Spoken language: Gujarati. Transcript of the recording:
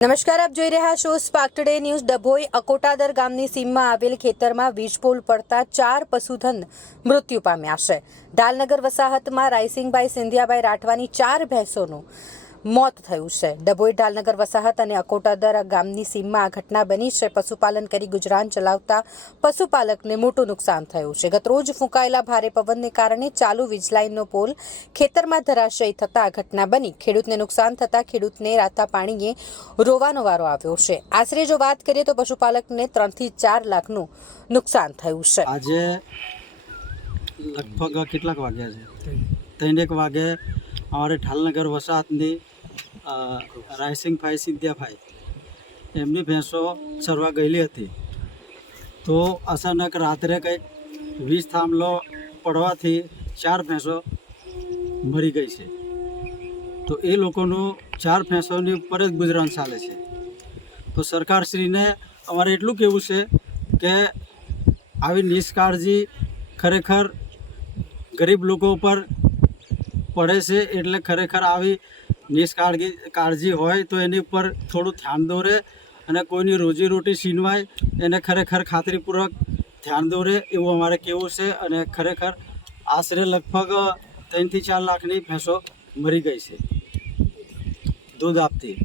નમસ્કાર, આપ જોઈ રહ્યા છો Spark Today News Dabhoi Akotadar ગામની સીમમાં આવેલ ખેતરમાં વીજપોલ પડતા ચાર પશુધન મૃત્યુ પામ્યા છે. દાલનગર વસાહતમાં રાયસિંગભાઈ સિંધિયાભાઈ રાઠવાની ચાર ભેંસોનું મોત થયું છે. ડભોઈ ઢાલનગર વસાહત અને અકોટાદર ગામની સીમમાં આ ઘટના બની છે. પશુપાલન કરી ગુજરાન ચલાવતા પશુપાલકને મોટું નુકસાન થયું છે. ગતરોજ ફૂંકાયેલા ભારે પવનને કારણે ચાલુ વીજલાઇનનો પોલ ખેતરમાં ધરાશયી થતા આ ઘટના બની. ખેડૂતને નુકસાન થતા ખેડૂતને રાતા પાણીએ રોવાનો વારો આવ્યો છે. આશરે જો વાત કરીએ તો પશુપાલકને ત્રણથી ચાર લાખનું નુકસાન થયું છે. આજે લગભગ કેટલાક વાગ્યા છે? ત્રણ એક વાગે અમારે ઢાલનગર વસાહતની રાયસિંગભાઈ સિંધિયાભાઈ એમની ભેંસો ચરવા ગયેલી હતી. તો અચાનક રાત્રે કંઈક વીજ થાંભલો પડવાથી ચાર ભેંસો મરી ગઈ છે. તો એ લોકોનું ચાર ભેંસોની ઉપર જ ગુજરાન ચાલે છે. તો સરકારશ્રીને અમારે એટલું કહેવું છે કે આવી નિષ્કાળજી ખરેખર ગરીબ લોકો ઉપર પડે છે એટલે ખરેખર આવી નિષ્કાળજી કાળજી હોય તો એની ઉપર થોડું ધ્યાન દોરે અને કોઈની રોજીરોટી છીનવાય, એને ખરેખર ખાતરીપૂર્વક ધ્યાન દોરે એવું અમારે કેવું છે અને ખરેખર આશરે લગભગ ત્રણથી ચાર લાખની ભેંસો મરી ગઈ છે. દૂધ આપતી.